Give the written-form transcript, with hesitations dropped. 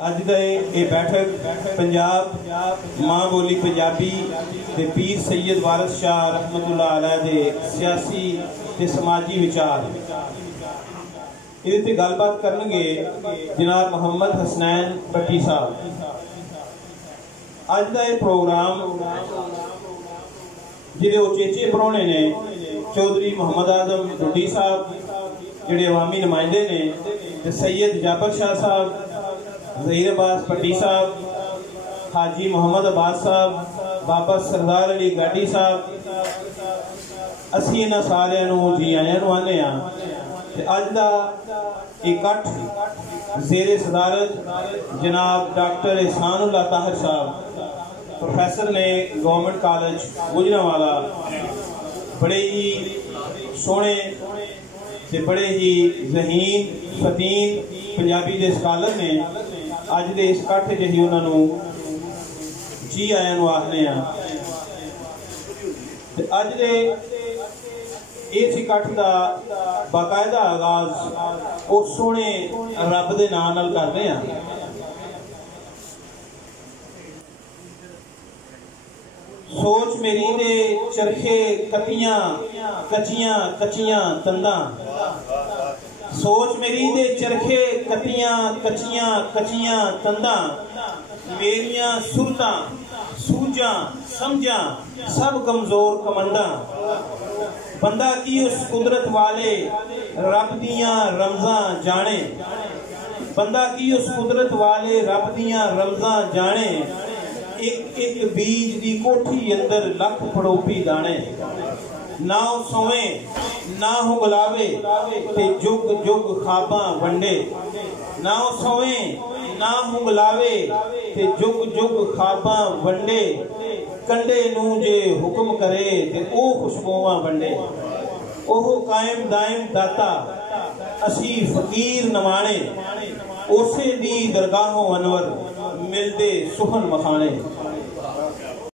अज का ये बैठक पंजाब मां बोली पंजाबी ते पीर सैयद वारिस शाह रहमतुल्लाह अलैह दे सियासी ते समाजी विचार इहदे ते गलबात करनगे जनाब मोहम्मद हसनैन भट्टी साहब। अज का यह प्रोग्राम जिहदे उचेचे परौने ने चौधरी मोहम्मद आजम ढुड्डी साहब जिहड़े अवामी नुमाइंदे ने ते सैयद जाबर शाह साहब, ज़हीर अब्बास भट्टी साहब, हाजी मोहम्मद अब्बास साहब, बाबा सरदार अली गाडी साहब, असी इन्हां सारियां नूं जी आयां नूं आने ते अज दा इकट्ठ ज़ेरे सदारत जनाब डॉक्टर एहसानुल्लाह ताहिर साहब प्रोफेसर ने गवर्नमेंट कॉलेज गुजरांवाला, बड़े ही सोहने ते बड़े ही ज़हीन फतीन पंजाबी दे स्कॉलर ने। अज दे इस इकट्ठ च ही उन्होंने जी आया नूं आखने अज दे इस इकट्ठ का बाकायदा आगाज उस सोहने रब दे नाम नाल करदे हां। सोच मेरी दे चरखे कतियां कचियां कचियां तंदां, सोच मेरी दे चरखे कतियां कचियां कचियां तंदां, मेरियां सुरतां सूझां समझां सब कमजोर कमंदा। बंदा की उस कुदरत वाले रब दियां रमजां जाने, बंदा की उस कुदरत वाले रब दियां रमजां जाने, एक एक बीज दी कोठी अंदर लख पड़ोपी दाने। ना सोवे ना हो गुलावे ते जुग जुग खाबा वंडे, ना सोवे ना हो गुलावे ते जुग जुग खाबा वंडे, कंडे नू जे हुक्म करे ते ओ खुशबुआं वंडे। ओह कायम दायम दाता असी फकीर नवाणे, उसे दी दरगाहों अनवर मिलदे सुहन मखाने।